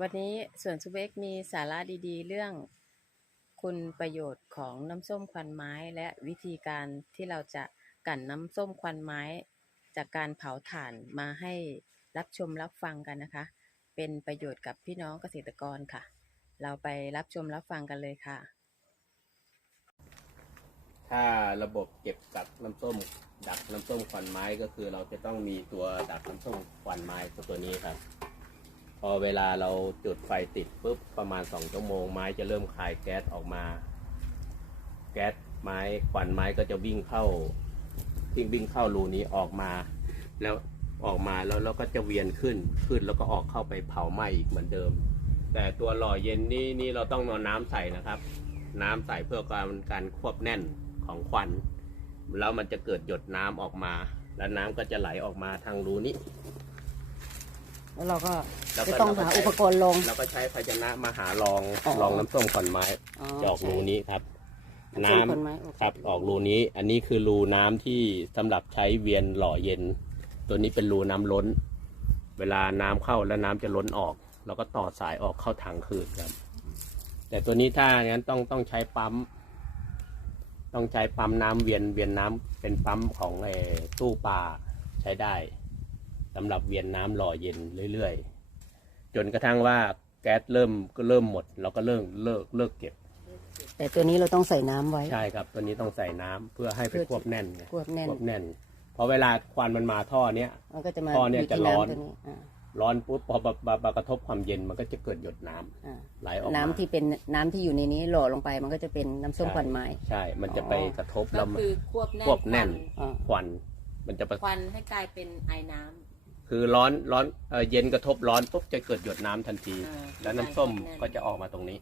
วันนี้ส่วนสุเวกมีสาระดี ๆ เรื่องคุณประโยชน์ของน้ำส้มควันไม้และวิธีการที่เราจะกั่นน้ำส้มควันไม้ จากการเผาถ่านมาให้รับชมรับฟังกันนะคะ เป็นประโยชน์กับพี่น้องเกษตรกรค่ะ เราไปรับชมรับฟังกันเลยค่ะ ถ้าระบบเก็บกักน้ำส้มดักน้ำส้มควันไม้ก็คือ เราจะต้องมีตัวดักน้ำส้มควันไม้ตัวนี้ครับพอเวลาเราจุดไฟติดปุ๊บประมาณสองชั่วโมงไม้จะเริ่มคายแก๊สออกมาแก๊สไม้ควันไม้ก็จะวิ่งเข้า ทิ้งวิ่งเข้ารูนี้ออกมา แล้วออกมาแล้วเราก็จะเวียนขึ้นขึ้นแล้วก็ออกเข้าไปเผาไหม้อีกเหมือนเดิม แต่ตัวหล่อเย็นนี้นี่เราต้องนอนน้ําใส่นะครับ น้ําใส่เพื่อการการควบแน่นของควันแล้วมันจะเกิดหยดน้ําออกมา แล้วน้ําก็จะไหลออกมาทางรูนี้แล้วเราก็ไปต้องหาอุปกรณ์ลองเราก็ใช้ภาชนะมาหาลองลองน้ําส้มขอนไม้จอกรูนี้ครับ น้ำครับ ออกรูนี้ อันนี้คือรูน้ําที่สําหรับใช้เวียนหล่อเย็น ตัวนี้เป็นรูน้ําล้น เวลาน้ําเข้าแล้วน้ําจะล้นออก เราก็ต่อสายออกเข้าถังคืนครับแต่ตัวนี้ถ้าอย่างนั้นต้องต้องใช้ปั๊มต้องใช้ปั๊มน้ําเวียนเวียนน้ํา เป็นปั๊มของไอ้ตู้ปลาใช้ได้สำหรับเวียนน้ำหล่อเย็นเรื่อยๆ จนกระทั่งว่าแก๊สเริ่มก็เริ่มหมดเราก็เริ่มเลิกเลิกเก็บ แต่ตัวนี้เราต้องใส่น้ำไว้ ใช่ครับตัวนี้ต้องใส่น้ำเพื่อให้ไปควบแน่นควบแน่นควบแน่นพอเวลาควันมันมาท่อเนี้ยท่อเนี้ยจะร้อนร้อนปุ๊บพอมากระทบความเย็นมันก็จะเกิดหยดน้ำไหลออกน้ำที่เป็นน้ำที่อยู่ในนี้หล่อลงไปมันก็จะเป็นน้ำส้มควันไม้ใช่มันจะไปกระทบแล้วควบแน่นควันมันจะควันให้กลายเป็นไอน้ำคือร้อนร้อนเย็นกระทบร้อนปุ๊บจะเกิดหยดน้ําทันที แล้วน้ําส้มก็จะออกมาตรงนี้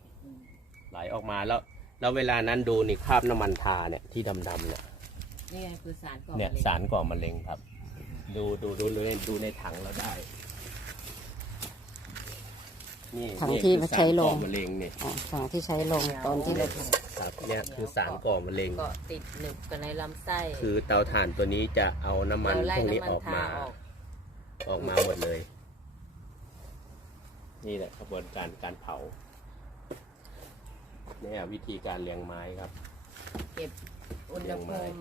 ไหลออกมาแล้วแล้วเวลานั้นดูนี่คราบน้ํามันทาเนี่ยที่ดําๆเนี่ยนี่ไงคือสารก่อเร็งนี่ยสารก่อมะเร็งครับ ดูดูดูเลยดูในถังเราได้ถังที่มาใช้ลงมังที่ใช้ลงตอนที่เราเนี่ยคือสารก่อมะเร็งก็ ติดหนึบกันในลำไส้คือเตาถ่านตัวนี้จะเอาน้ํามันพวกนี้ออกมาออกมาหมดเลย นี่แหละกระบวนการการเผาเนี่ยวิธีการเลียงไม้ครับ เก็บอุณหภูมิ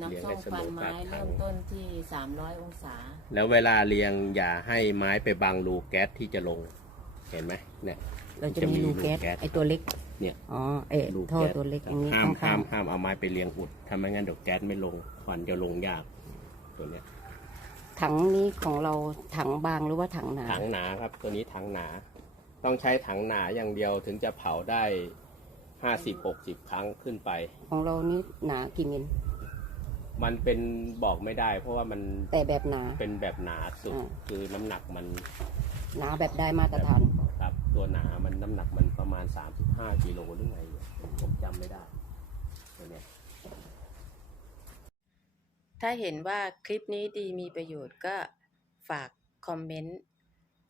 น้ำส่งฟันไม้ เริ่มต้นที่สามร้อยองศา แล้วเวลาเลียงอย่าให้ไม้ไปบังรูแก๊สที่จะลง เห็นไหมเนี่ยเราจะมีรูแก๊สไอ้ตัวเล็ก เนี่ยอ๋อเอะท่อตัวเล็กอันนี้ห้ามห้ามห้ามเอาไม้ไปเลียงอุดทำไมงั้นเดี๋ยวแก๊สไม่ลงควันจะลงยากตัวเนี้ยถังนี้ของเราถังบางหรือว่าถังหนา ถังหนาครับตัวนี้ถังหนา ต้องใช้ถังหนาอย่างเดียวถึงจะเผาได้ห้าสิบหกสิบครั้งขึ้นไป ของเรานี้หนากี่มิลมันเป็นบอกไม่ได้ เพราะว่ามันแต่แบบหนาเป็นแบบหนาสุดคือน้ําหนักมันหนาแบบได้มาตรฐานครับตัวหนามันน้ําหนักมันประมาณสามสิบห้ากิโลหรือไงผมจำถ้าเห็นว่าคลิปนี้ดีมีประโยชน์ก็ฝากคอมเมนต์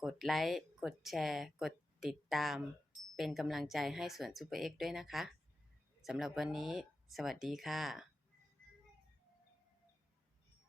กดไลค์ กดแชร์ กดติดตามเป็นกำลังใจให้สวนซูเปอร์เอ็กด้วยนะคะสำหรับวันนี้สวัสดีค่ะ